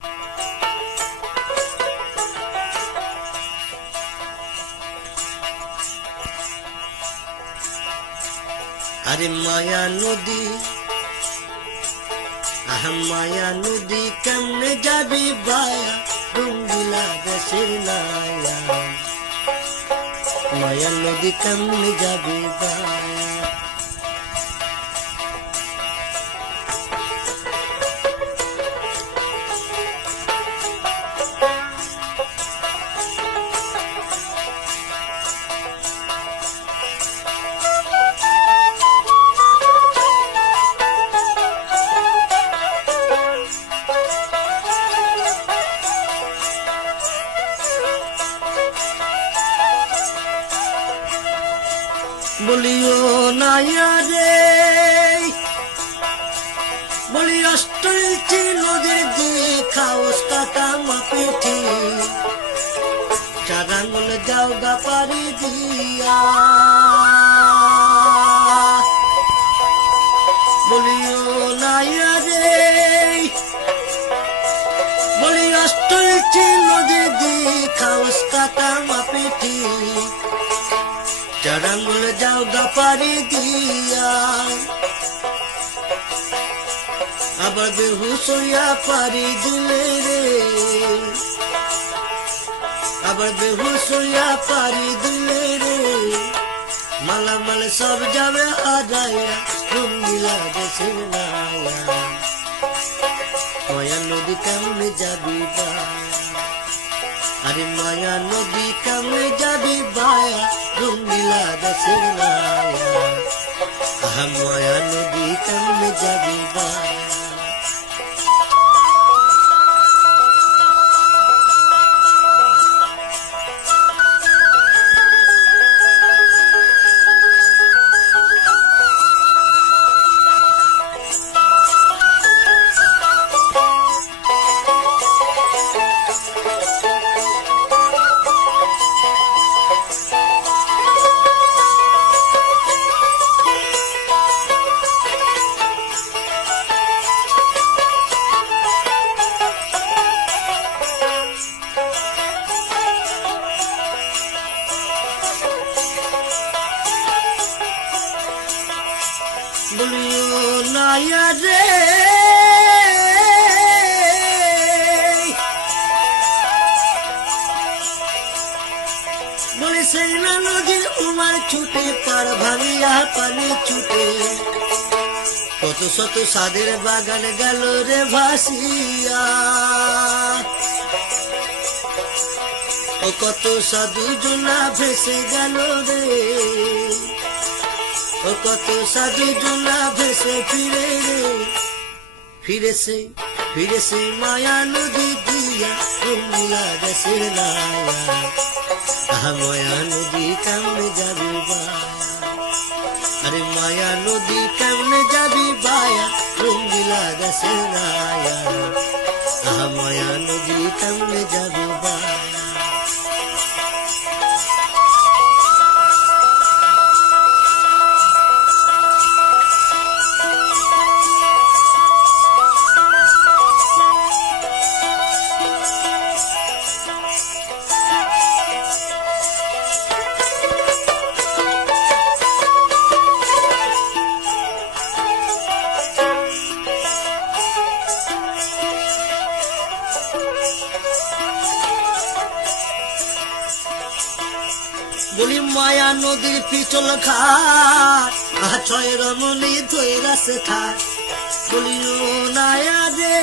আরে মায়া নদী, মায়া নদী কেমনে যাবি বায়া, রঙ্গিলা দেশের নায়া। মায়া নদী কেমনে যাবি বায়া। বলিও নাইয়া রে, বলি অষ্টইচি নদীর দিয়ে খাওস কাকা মাপেঠি, চার আঙুল যাও গা পারি দিয়া। বলিও নাইয়া রে, বলি অষ্টইচি নদীর দিয়ে খাওস কাকা মাপেঠি, চার আঙুল যাও গা পারি দিয়া। আবার বেহুশ হইয়া পারি দিলে রে, আবার বেহুশ হইয়া পারি দিলে রে, মালামাল সব যাবে হারাইয়া, রঙ্গিলা দেশের নায়া। মায়া নদী কেমনে যাবি বায়া, আরে মায়া নদী কেমনে যাবি বায়া, রঙ্গিলা দেশের নায়া। মায়া নদী কেমনে যাবি বায়া। বলিও নাইয়া রে, বলি সেই না নদীর উমার ছুটে, পার ভাঙিয়া পানি ছুটে, কত শত সাদের বাগান গেল রে ভাসিয়া। ও কত সাধু জোনা ভেসে গেল রে, ও কত সাধু জোনা ভেসে ফিরে রে, ফিরেছে মায়া নদী দিয়া, রঙ্গিলা দেশের নায়া। মায়া নদী কেমনে যাবি বায়া, আরে মায়া নদী কেমনে যাবি বায়া, রঙ্গিলা দেশের নায়া। মায়া নদী কেমনে যাবি বায়া। বলি মায়া নদীর পিছল ঘাট, ছয় রমণী ধৈরা সে খাট। বলিও নাইয়া রে,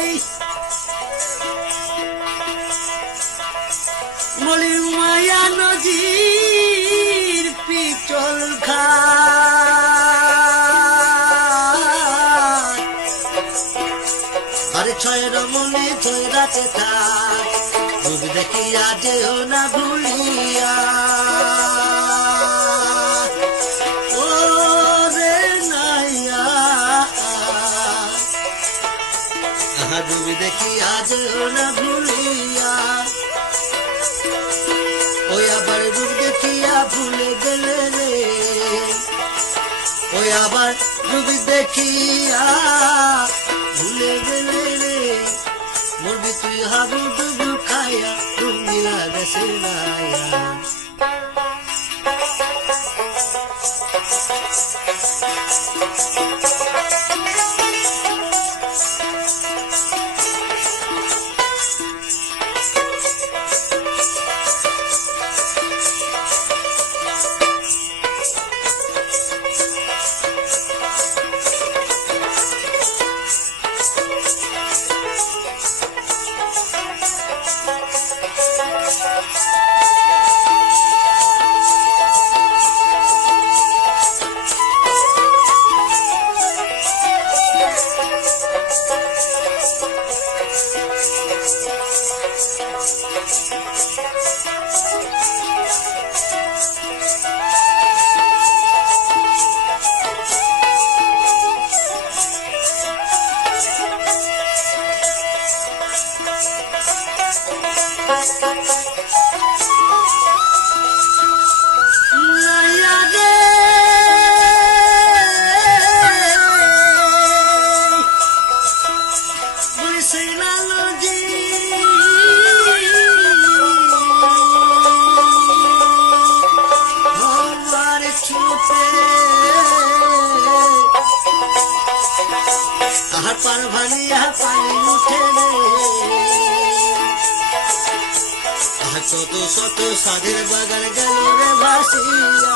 বলি মায়া নদীর পিছল ঘাট, আরে ছয় রমণী ধৈরা সে খাট, রূপ দেখিয়া যেও না ভুলিয়া। ডুবি দেখি আজ না ভুলিয়া, ওই আবার রূপ দেখিয়া ভুলে গেলে রে, ওই আবার রূপ দেখিয়া ভুলে গেলে রে, মরবি তুই হাবু ডুবু খায়া রঙ্গিলা দেশে নায়া পার ভালিয়া পানি উঠে রে কত শত সাদের বাগান গেল রে ভাসিয়া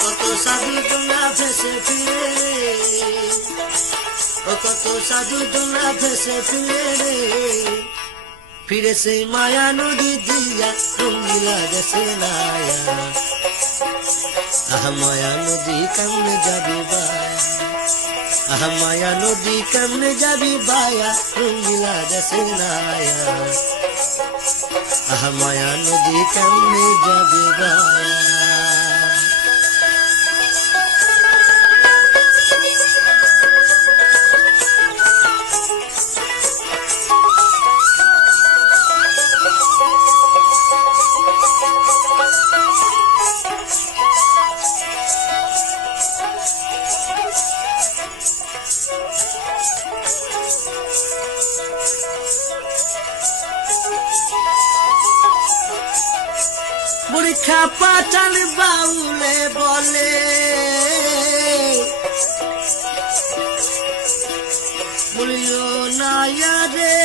কত সাধু তোমরা ভেসে ফিরে কত সাধু তোমরা ভেসে ফিরে রে ফিরে সেই মায়া নদী দিয়া রঙ্গিলা দেশে নায়া আহা মায়া নদী কেমনে যাবি বায়া আহা মায়া নদী কেমনে যাবি বায়া রঙ্গিলা দেশে নায়া আহা মায়া নদী কেমনে যাবি বায়া পরীক্ষা পাচাল বাউলে বলে বলিও না রে